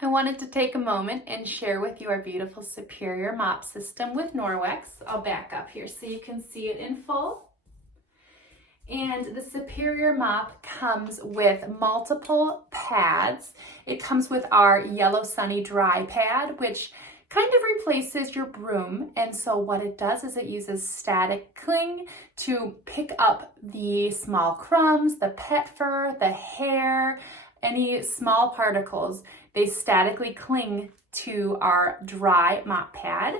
I wanted to take a moment and share with you our beautiful Superior Mop System with Norwex. I'll back up here so you can see it in full. And the Superior Mop comes with multiple pads. It comes with our Yellow Sunny Dry Pad, which kind of replaces your broom. And so what it does is it uses static cling to pick up the small crumbs, the pet fur, the hair, any small particles. They statically cling to our dry mop pad.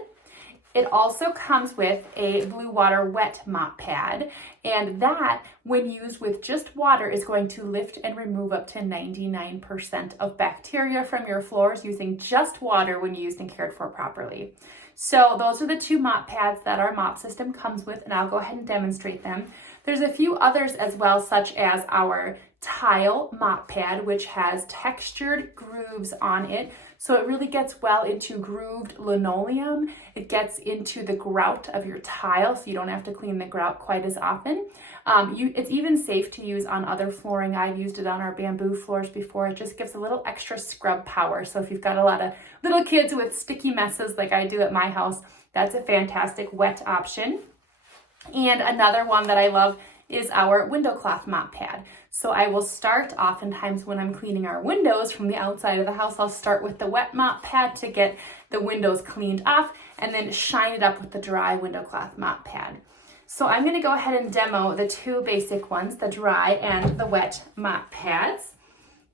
It also comes with a blue water wet mop pad, and that, when used with just water, is going to lift and remove up to 99% of bacteria from your floors using just water when used and cared for properly. So those are the two mop pads that our mop system comes with, and I'll go ahead and demonstrate them. There's a few others as well, such as our tile mop pad, which has textured grooves on it. So it really gets well into grooved linoleum. It gets into the grout of your tile, so you don't have to clean the grout quite as often. It's even safe to use on other flooring. I've used it on our bamboo floors before. It just gives a little extra scrub power. So if you've got a lot of little kids with sticky messes like I do at my house, that's a fantastic wet option. And another one that I love is our window cloth mop pad. So I will start, oftentimes when I'm cleaning our windows from the outside of the house, I'll start with the wet mop pad to get the windows cleaned off and then shine it up with the dry window cloth mop pad. So I'm going to go ahead and demo the two basic ones, the dry and the wet mop pads.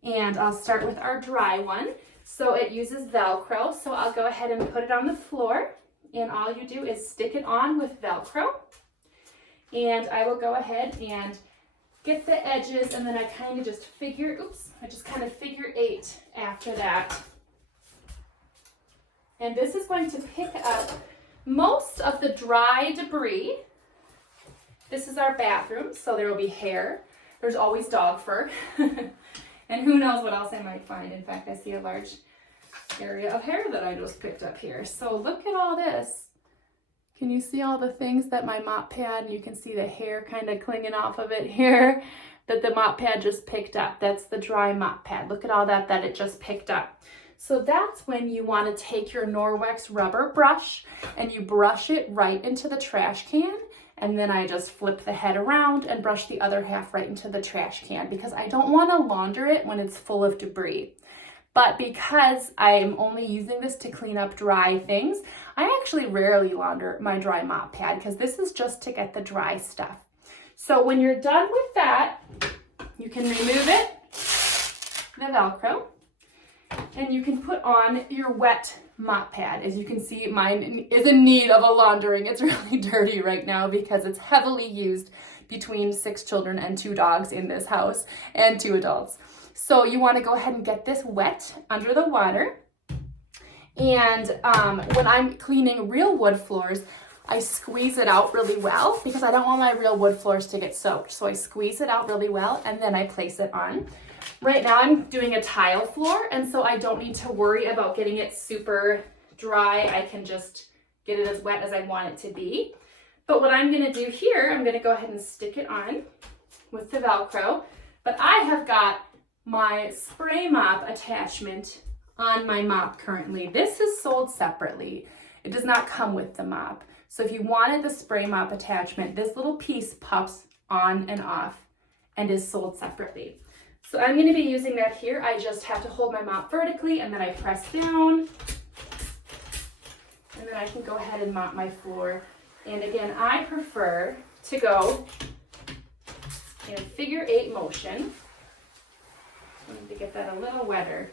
And I'll start with our dry one. So it uses Velcro, so I'll go ahead and put it on the floor, and all you do is stick it on with Velcro. And I will go ahead and get the edges, and then I kind of just figure eight after that. And this is going to pick up most of the dry debris. This is our bathroom, so there will be hair. There's always dog fur. And who knows what else I might find. In fact, I see a large area of hair that I just picked up here. So look at all this. Can you see all the things that my mop pad, and you can see the hair kind of clinging off of it here that the mop pad just picked up. That's the dry mop pad. Look at all that it just picked up. So that's when you want to take your Norwex rubber brush and you brush it right into the trash can. And then I just flip the head around and brush the other half right into the trash can, because I don't want to launder it when it's full of debris. But because I'm only using this to clean up dry things, I actually rarely launder my dry mop pad, because this is just to get the dry stuff. So when you're done with that, you can remove it, the Velcro, and you can put on your wet mop pad. As you can see, mine is in need of a laundering. It's really dirty right now because it's heavily used between 6 children and 2 dogs in this house and 2 adults. So you want to go ahead and get this wet under the water. And when I'm cleaning real wood floors, I squeeze it out really well because I don't want my real wood floors to get soaked. So I squeeze it out really well, and then I place it on. Right now I'm doing a tile floor, and so I don't need to worry about getting it super dry. I can just get it as wet as I want it to be. But what I'm going to do here, I'm going to go ahead and stick it on with the Velcro. But I have got my spray mop attachment on my mop currently. This is sold separately. It does not come with the mop. So if you wanted the spray mop attachment, this little piece pops on and off and is sold separately. So I'm going to be using that here. I just have to hold my mop vertically, and then I press down, and then I can go ahead and mop my floor. And again, I prefer to go in a figure 8 motion. I need to get that a little wetter.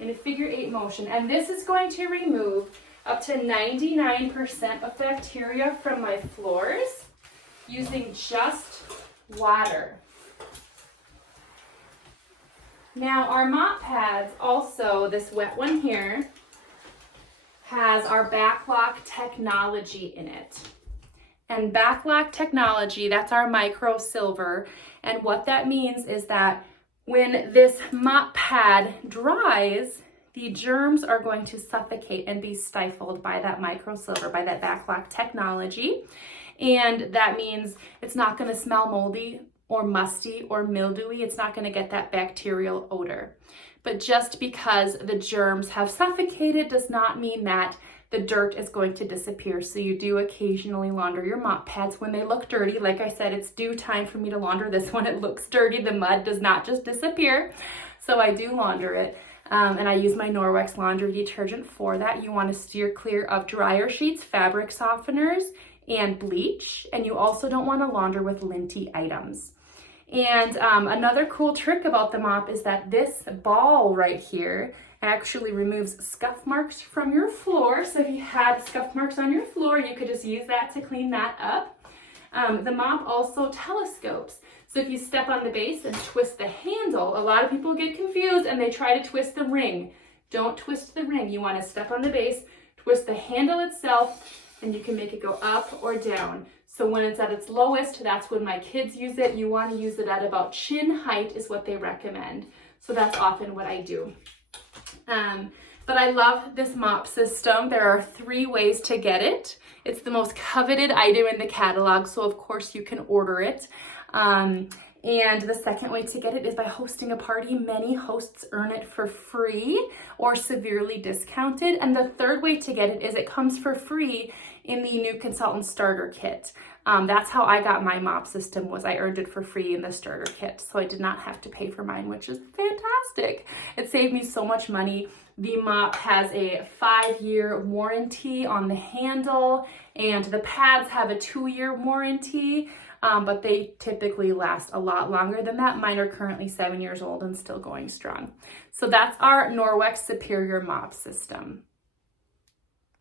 In a figure 8 motion. And this is going to remove up to 99% of bacteria from my floors using just water. Now our mop pads also, this wet one here, has our backlock technology in it. And backlock technology, that's our micro silver. And what that means is that when this mop pad dries, the germs are going to suffocate and be stifled by that micro silver, by that backlock technology. And that means it's not going to smell moldy or musty or mildewy. It's not going to get that bacterial odor. But just because the germs have suffocated does not mean that the dirt is going to disappear. So you do occasionally launder your mop pads when they look dirty. Like I said, it's due time for me to launder this one. It looks dirty. The mud does not just disappear. So I do launder it. And I use my Norwex laundry detergent for that. You want to steer clear of dryer sheets, fabric softeners, and bleach. And you also don't want to launder with linty items. And another cool trick about the mop is that this ball right here actually removes scuff marks from your floor. So if you had scuff marks on your floor, you could just use that to clean that up. The mop also telescopes. So if you step on the base and twist the handle, a lot of people get confused and they try to twist the ring. Don't twist the ring. You want to step on the base, twist the handle itself, and you can make it go up or down. So when it's at its lowest, that's when my kids use it. You want to use it at about chin height is what they recommend. So that's often what I do. But I love this mop system. There are 3 ways to get it. It's the most coveted item in the catalog, so of course you can order it. And the second way to get it is by hosting a party. Many hosts earn it for free or severely discounted. And the third way to get it is it comes for free in the new consultant starter kit. That's how I got my mop system, was I earned it for free in the starter kit. So I did not have to pay for mine, which is fantastic. It saved me so much money. The mop has a 5-year warranty on the handle, and the pads have a 2-year warranty, but they typically last a lot longer than that. Mine are currently 7 years old and still going strong. So that's our Norwex Superior Mop System.